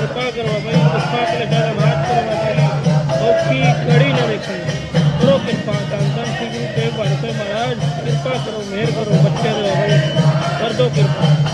ਕਿਰਪਾ ਕਰੋ ਬਾਬਾ ਜੀ ਕਿਰਪਾ ਕਲੇਟਾ ਦਾ ਮਾਤ ਕਰੋ। ਬਾਬਾ ਔਖੀ ਕੜੀ ਨਾ ਵੇਖਣ। ਕਰੋ ਕਿਰਪਾ, ਧੰਨ ਸ੍ਰੀ ਗੁਰੂ ਤੇਗ ਬਹਾਦਰ ਮਹਾਰਾਜ, ਕਿਰਪਾ ਕਰੋ, ਮਿਹਰ ਕਰੋ, ਬੱਚੇ ਦੇ ਬਾਬਾ ਕਰ ਦੋ ਕਿਰਪਾ।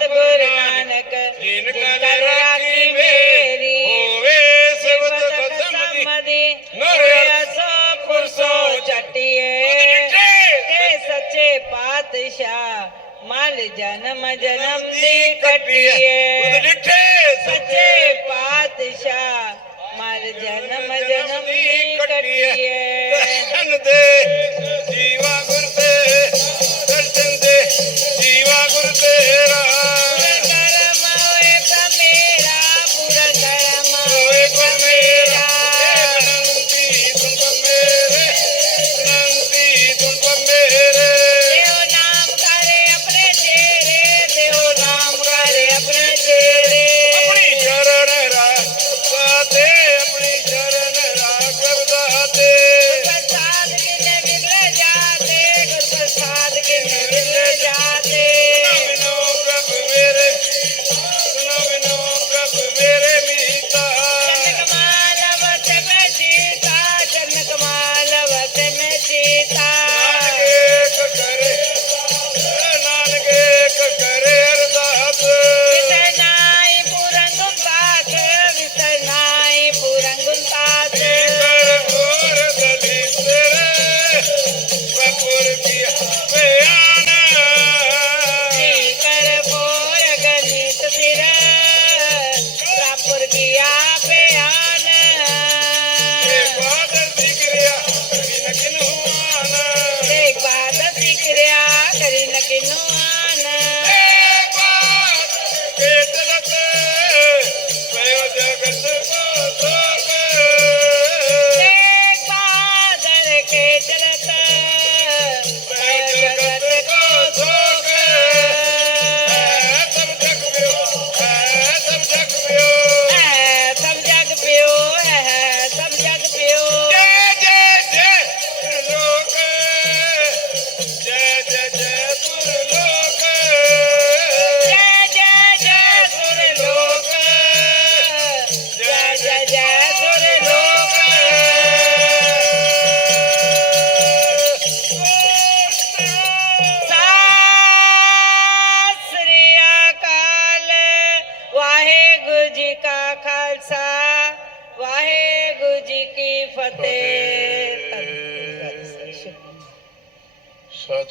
गुरू नानो चटी सचे पातशाह माल जनम जनम सचे पातशाह माल जनम जनम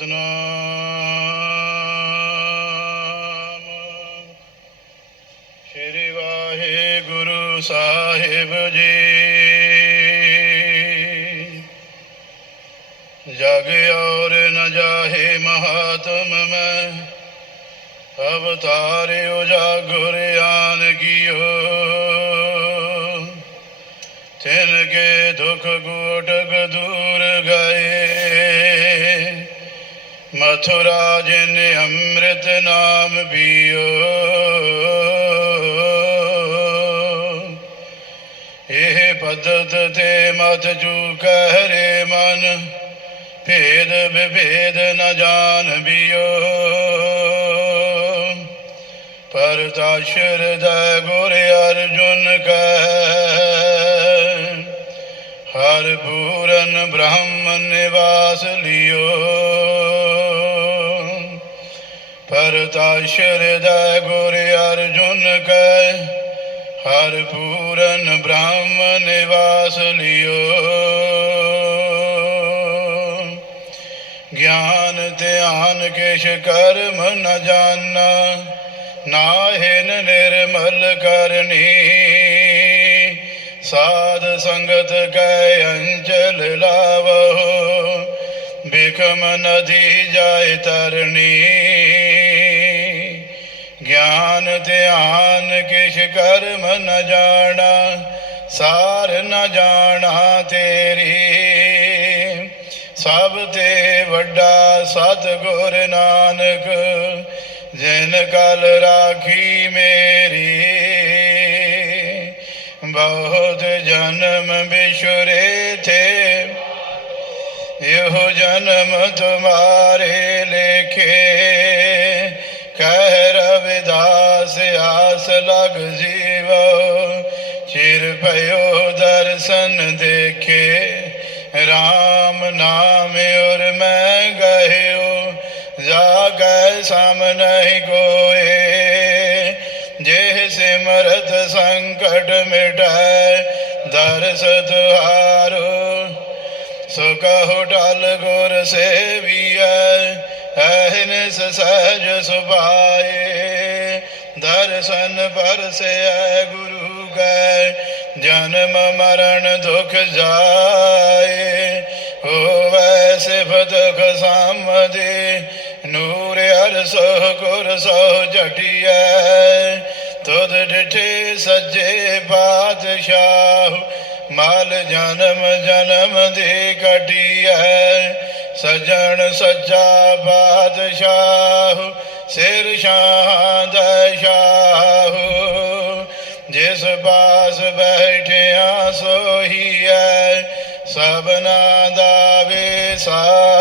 ਸਤਨਾਮ। ਸ਼੍ਰੀ ਵਾਹਿਗੁਰੂ ਸਾਹਿਬ ਜੀ। ਜਗ ਔਰ ਨ ਜਾਹੇ ਮਹਾਤਮ ਮੈਂ, ਅਵਤਾਰੇ ਉਜਾਗੁਰ ਆਨ ਕੀਓ। ਤਿਨ ਕੇ ਦੁਖ ਗੋਟਕ ਦੂਰ ਮਥੁਰਾ ਜਿਨ ਅੰਮ੍ਰਿਤ ਨਾਮ ਪੀਓ। ਇਹ ਪਦਤ ਤੇ ਮਤ ਚੂ ਕਹਿਰੇ ਮਨ, ਭੇਦ ਵਿਭੇਦ ਨ ਜਾਣ ਬਿਓ ਪਰਤਾਸ਼ਰ ਦਾ ਗੁਰ ਅਰਜੁਨ ਕੈ ਹਰ ਪੂਰਨ ਬ੍ਰਹਮ ਨਿਵਾਸ ਲਿਓ। ਪਰ ਤਾਸ਼ਰ ਦਾ ਗੁਰ ਅਰਜੁਨ ਕੈ, ਹਰ ਪੂਰਨ ਬ੍ਰਹਮ ਨਿਵਾਸ ਲਿਓ। ਗਿਆਨ ਧਿਆਨ ਕਿਛ ਕਰਮ ਨ ਜਾਣਾ ਨਾਹਿਨ ਨਿਰਮਲ ਕਰਨੀ। ਸਾਧ ਸੰਗਤ ਕੈ ਅੰਚਲ ਲਾਵੋ ਬਿਖਮ ਨਦੀ ਜਾਏ ਤਰਨੀ। ਗਿਆਨ ਧਿਆਨ ਕਿਛ ਕਰਮ ਨ ਜਾਣਾ, ਸਾਰ ਨ ਜਾਣਾ ਤੇਰੀ। ਸਭ ਤੇ ਵੱਡਾ ਸਤਿਗੁਰ ਨਾਨਕ, ਜਿਨ ਕਲ ਰਾਖੀ ਮੇਰੀ। ਬਹੁਤ ਜਨਮ ਬਿਛੁਰੇ ਥੇ, ਇਹੋ ਜਨਮ ਤੁਮਾਰੇ ਲੇਖੇ। ਲਗ ਜੀਵ। ਚਿਰ ਭਇਓ ਦਰਸ਼ਨ ਦੇਖੇ। RAM ਨਾਮ ਔਰ ਮੈਂ ਗਏ ਸਮ ਨਹੀਂ ਕੋਏ। ਜੇ ਸਿਮਰਤ ਸੰਕਟ ਮਿਟੈ, ਦਰਸ ਤੁਹਾਰੋ। ਸੋ ਕਹੋ ਟਲ ਗੁਰ ਸੇਵੀਐ ਅਹਨਿਸ ਸਹਜ ਸੁਭਾਏ। ਦਰਸ਼ਨ ਪਰਸੈ ਗੁਰੂ ਕੈ ਜਨਮ ਮਰਨ ਦੁਖ ਜਾਏ। ਹੋਵੈ ਸਿਫਤ ਖਸਮਦੇ, ਨੂਰ ਅਰਸੋ ਗੁਰ ਸੋ ਜਟਿਐ। ਤੁਧ ਡਿਠੇ ਸੱਜੇ ਬਾਦਸ਼ਾਹ ਮਾਲ ਜਨਮ ਜਨਮ ਦੇ ਕਟਿਐ ਸਜਣ ਸੱਚਾ ਬਾਦਸ਼ਾਹ ਸਿਰ ਸ਼ਾਹ। ਦਾ ਜਿਸ ਬਾਸ ਬੈਠਿਆ ਸੋਹੀਐ ਸਭਨਾ ਦਾ ਵਿਸਾਹੋ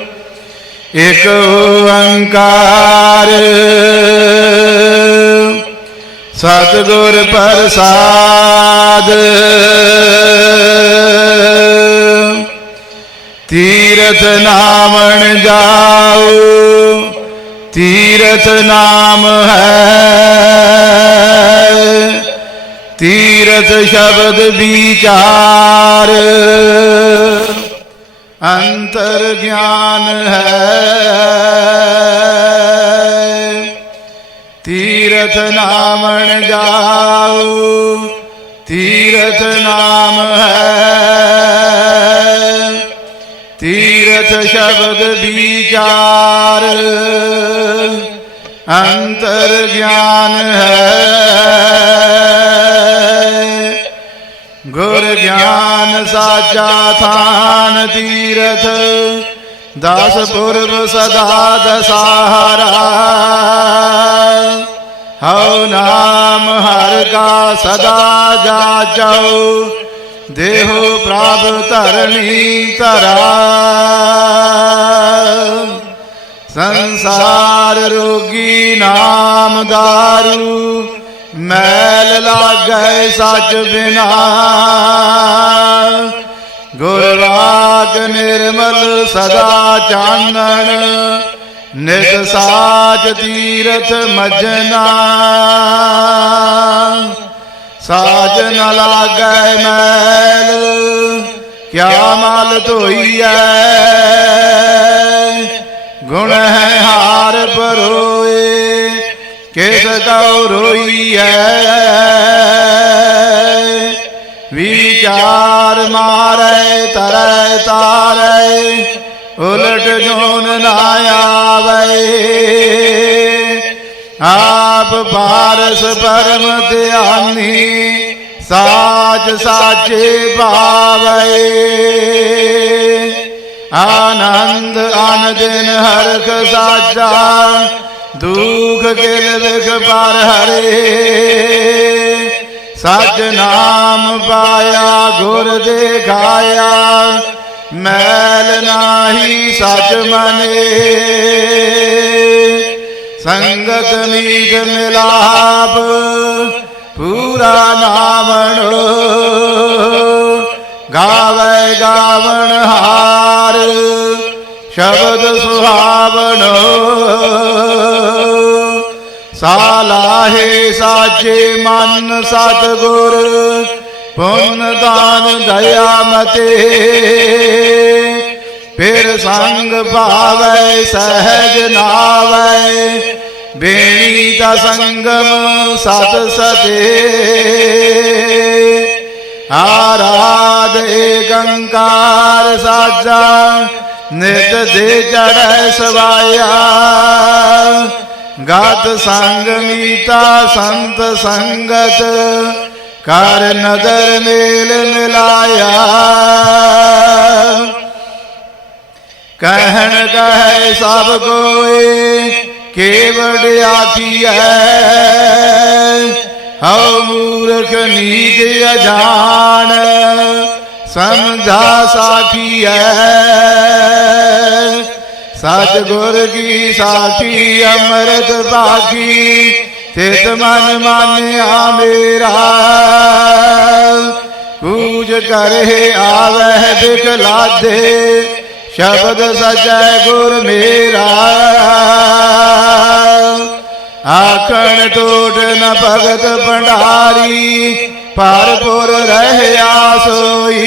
ਇਕ ਓੰਕਾਰ। ਸਤਿਗੁਰ ਪ੍ਰਸਾਦ। ਤੀਰਥ ਨਾਮਣ ਜਾਉ ਤੀਰਥ ਨਾਮ ਹੈ। ਤੀਰਥ ਸ਼ਬਦ ਵਿਚਾਰ। ਅੰਤਰ ਗਿਆਨ ਹੈ। ਤੀਰਥ ਨਾਮਣ ਜਾਉ, ਤੀਰਥ ਨਾਮ ਹੈ। ਤੀਰਥ ਸ਼ਬਦ ਵਿਚਾਰ ਅੰਤਰ ਗਿਆਨ ਹੈ। ਗੁਰ ਗਿਆਨ ਸਾਚਾ ਥਾਨ ਤੀਰਥ, ਦਸ ਪੁਰਬ ਸਦਾ ਦਸਾਹਰਾ। ਹਉ ਨਾਮ ਹਰ ਕਾ ਸਦਾ ਜਾਚਉ ਦੇਹੋ ਪ੍ਰਭ ਧਰਣੀ ਧਰਾ। ਸੰਸਾਰ ਰੋਗੀ ਨਾਮ ਦਾਰੂ ਮੈਲ ਲਾਗੈ ਸੱਚ ਬਿਨਾ। ਗੁਰ ਰਾਗ ਨਿਰਮਲ ਸਦਾ ਚਾਨਣ। ਨਿਤ ਸਾਚ ਤੀਰਥ ਮਜਨਾ। ਸਾਜ ਨ ਲਾਗੈ ਮੈਲ, ਕਿਆ ਮਲ ਧੋਈਐ? ਗੁਣ ਹੈ ਹਾਰ ਪਰੋਏ। ਕਿਸ ਕਉ ਰੋਈਐ ਵਿਚਾਰ ਮਾਰੇ ਤਰੈ ਤਾਰੇ ਉਲਟ ਜੋਨ ਨਾ ਆਵੇ ਆਪ ਪਾਰਸ ਪਰਮ ਧਿਆਨੀ ਸਾਚ ਸਾਚੇ ਭਾਵੇ ਆਨੰਦ ਆਨ ਦਿਨ ਹਰਖ ਸਾਚਾ ਦੁਖ ਕਿਲ ਵਿਖ ਪਰ ਹਰੇ। ਸੱਚ ਨਾਮ ਪਾਇਆ, ਗੁਰ ਦੇ ਦੇਖਾਇਆ ਮੈਲ ਨਾਹੀ ਸਚ ਮਨੇ। ਸੰਗਤ ਨੀਜ ਮਿਲਾਪ, ਪੂਰਾ ਨਾਮਣੋ ਗਾਵੇ ਗਾਵਣ ਹਾਰ, ਸ਼ਬਦ ਸੁਹਾਵਣੋ। ਸਾਲਾਹੇ ਸਾਚੇ ਮਨ ਸਤਗੁਰ, ਪੁੰਨ ਦਾਨ ਦਇਆ ਮਤੇ। ਫਿਰ ਸੰਗ ਭਾਵੈ ਸਹਿਜ ਨਾਵੈ, ਬੇਣੀ ਦਾ ਸੰਗਮ ਸਤ ਸਤੇ। ਆਰਾਧ ਗੰਕਾਰ ਸਾਜਾ, ਨਿਤ ਦੇ ਚੜੈ ਸਵਾਇਆ। ਗਤ ਸੰਗ ਮੀਤਾ ਸੰਤ ਸੰਗਤ, ਕਰ ਨਦਰ ਮੇਲ ਮਿਲਾਇਆ। ਕਹਿਣ ਕਹੈ ਸਭ ਕੋਏ, ਕੇਵੜ ਆਖੀਐ, ਹਉ ਮੂਰਖ ਨੀਚ ਅਜਾਣ, ਸਮਝਾ ਸਾਖੀਐ। ਸਤ ਗੁਰ ਕੀ ਸਾਖੀ ਅੰਮ੍ਰਿਤ ਬਾਖੀ ਤਿਤ ਮਨ ਮਾਨਿਆ ਮੇਰਾ ਕੂਜ ਕਰੇ ਆਵਹਿ ਬਿਖ ਲਾਦੇ ਸ਼ਬਦ ਸਚੈ ਗੁਰ ਮੇਰਾ ਆਖਣ ਟੋਟ ਨ ਭਗਤ ਭੰਡਾਰੀ ਭਰਪੁਰ ਰਹਿਆ ਸੋਈ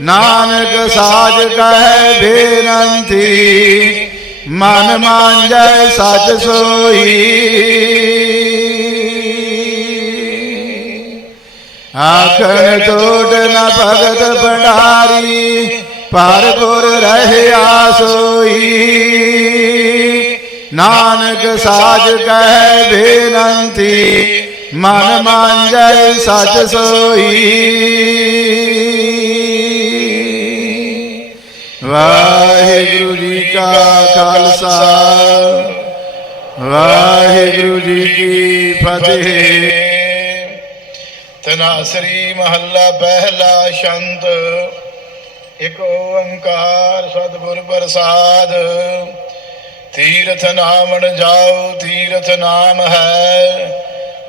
ਨਾਨਕ ਸਾਜ ਕਹਿ ਬੇਨੰਤੀ, ਮਨ ਮਾਂਜੈ ਸਚ ਸੋਈ। ਆਖਣ ਟੋਟ ਨ ਭਗਤ ਭੰਡਾਰੀ ਭਰਪੁਰ ਰਹਿਆ ਸੋਈ ਨਾਨਕ ਸਾਜ ਕਹਿ ਬੇਨੰਤੀ, ਮਨ ਮਾਂਜੈ ਸਚ ਸੋਈ। ਵਾਹਿਗੁਰੂ ਜੀ ਕਾ ਖਾਲਸਾ। ਵਾਹਿਗੁਰੂ ਜੀ ਕੀ ਫਤਿਹ। ਤਨਾਸਰੀ ਮਹੱਲਾ ਪਹਿਲਾ ਸ਼ੰਤ। ਇਕ ਓੰਕਾਰ ਸਤਿਗੁਰ ਪ੍ਰਸਾਦ। ਤੀਰਥ ਨਾਮਣ ਜਾਓ, ਤੀਰਥ ਨਾਮ ਹੈ।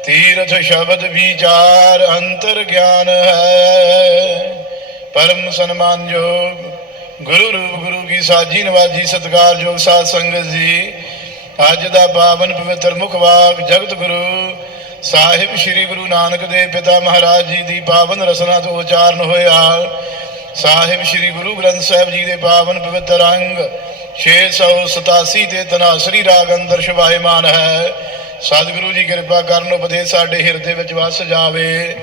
ਤੀਰਥ ਸ਼ਬਦ ਵਿਚਾਰ ਅੰਤਰ ਗਿਆਨ ਹੈ। ਪਰਮ ਸਨਮਾਨ ਜੋਗ ਗੁਰੂ ਰੂਪ ਗੁਰੂ ਕੀ ਸਾਜੀ ਨਵਾਜੀ ਸਤਿਕਾਰ ਜੋਗ ਸਾਧ ਸੰਗਤ ਜੀ। ਅੱਜ ਦਾ ਪਾਵਨ ਪਵਿੱਤਰ ਮੁਖ ਵਾਕ ਜਗਤ ਗੁਰੂ ਸਾਹਿਬ ਸ੍ਰੀ ਗੁਰੂ ਨਾਨਕ ਦੇਵ ਪਿਤਾ ਮਹਾਰਾਜ ਜੀ ਦੀ ਪਾਵਨ ਰਸਨਾ ਤੋਂ ਉਚਾਰਨ ਹੋਇਆ। ਸਾਹਿਬ ਸ੍ਰੀ ਗੁਰੂ ਗ੍ਰੰਥ ਸਾਹਿਬ ਜੀ ਦੇ ਪਾਵਨ ਪਵਿੱਤਰ ਅੰਗ 687 ਤੇ ਤਨਾਸਰੀ ਰਾਗ ਅੰਦਰ ਸ਼ੁਭਾਇਮਾਨ ਹੈ। ਸਤਿਗੁਰੂ ਜੀ ਕਿਰਪਾ ਕਰਨ ਉਪਦੇਸ਼ ਸਾਡੇ ਹਿਰਦੇ ਵਿੱਚ ਵਸ ਜਾਵੇ।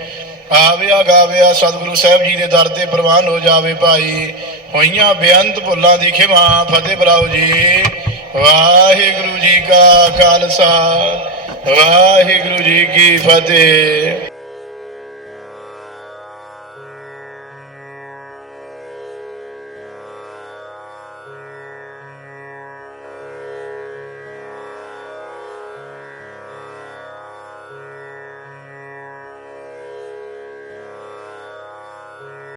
ਆਵਿਆ ਗਾਵਿਆ ਸਤਿਗੁਰੂ ਸਾਹਿਬ ਜੀ ਦੇ ਦਰ ਤੇ ਪ੍ਰਵਾਨ ਹੋ ਜਾਵੇ ਭਾਈ। ਹੋਈਆਂ ਬੇਅੰਤ ਭੁੱਲਾਂ ਦੀ ਖਿਮਾ, ਫਤਿਹ ਬਲਾਓ ਜੀ। ਵਾਹਿਗੁਰੂ ਜੀ ਕਾ ਖਾਲਸਾ, ਵਾਹਿਗੁਰੂ ਜੀ ਕੀ ਫਤਿਹ।